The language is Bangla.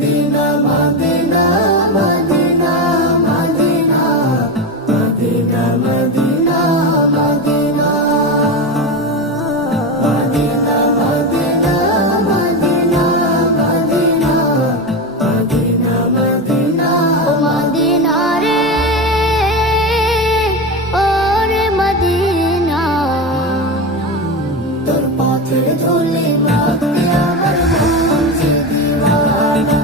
Medina Medina Medina Medina Medina Medina Medina Medina Medina Medina Medina Medina Medina oh Medina রে, ও রে মদিনা, তোর পথের ধুলি মাখতে আমার মন যে দিওয়ানা।